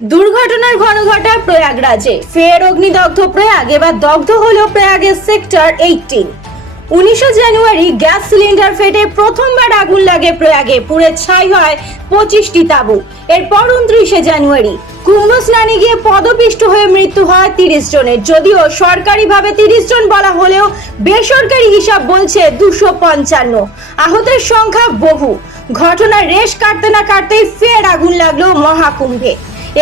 দুর্ঘটনার ঘনঘটা প্রয়াগরাজে ফের অগ্নিদগ্ধ প্রয়াগ। এবার দগ্ধ হলো প্রয়াগের সেক্টর 18। 19 জানুয়ারি গ্যাস সিলিন্ডার ফেটে প্রথমবার আগুন লাগে প্রয়াগে, পুড়ে ছাই হয় 25টি তাঁবু। এরপর 29 জানুয়ারি কুম্ভ স্নানে গিয়ে পদপিষ্ট হয়ে মৃত্যু হয় 30 জনের। যদিও সরকারিভাবে 30 জন বলা হলেও বেসরকারি হিসাব বলছে 255। আহতের সংখ্যা বহু। ঘটনার রেশ কাটতে না কাটতেই ফের আগুন লাগলো মহাকুম্ভে।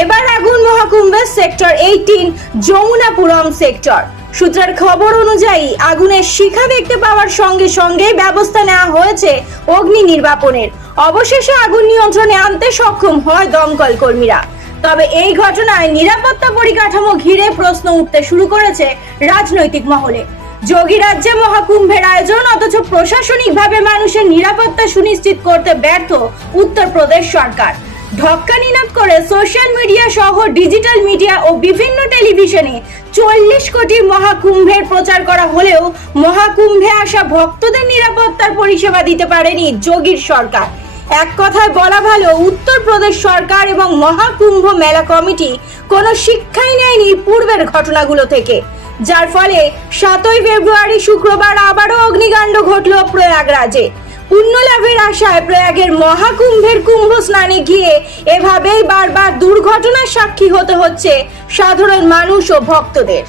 এবার আগুন মহাকুম্ভের সেক্টর 18 যমুনাপুরম সেক্টর। সূত্রের খবর অনুযায়ী আগুনের শিখা দেখতে পাওয়ার সঙ্গে সঙ্গে ব্যবস্থা নেওয়া হয়েছে অগ্নি নির্বাপনের। অবশেষে আগুন নিয়ন্ত্রণে আনতে সক্ষম হয় দমকল কর্মীরা। তবে এই ঘটনায় নিরাপত্তা পরিকাঠামো ঘিরে প্রশ্ন উঠতে শুরু করেছে রাজনৈতিক মহলে। যোগী রাজ্যে মহাকুম্ভের আয়োজন, অথচ প্রশাসনিকভাবে মানুষের নিরাপত্তা সুনিশ্চিত করতে ব্যর্থ উত্তরপ্রদেশ সরকার। ঢক্কানিনাদ করে সোশ্যাল মিডিয়া সহ ডিজিটাল মিডিয়া ও বিভিন্ন টেলিভিশনে 40 কোটি মহাকুম্ভের প্রচার করা হলেও মহাকুম্ভে আসা ভক্তদের নিরাপত্তার পরিষেবা দিতে পারেনি যোগীর সরকার। এক কথায় বলা ভালো, উত্তরপ্রদেশ সরকার এবং মহাকুম্ভ মেলা কমিটি কোনো শিক্ষাই নেয়নি পূর্বের ঘটনাগুলো থেকে, যার ফলে 7ই ফেব্রুয়ারি শুক্রবার আবারও অগ্নিকাণ্ড ঘটল প্রয়াগরাজে। পুণ্য লাভের আশায় প্রয়াগের মহাকুম্ভের কুম্ভ স্নানে গিয়ে এভাবেই বারবার দুর্ঘটনার সাক্ষী হতে হচ্ছে সাধারণ মানুষ ও ভক্তদের।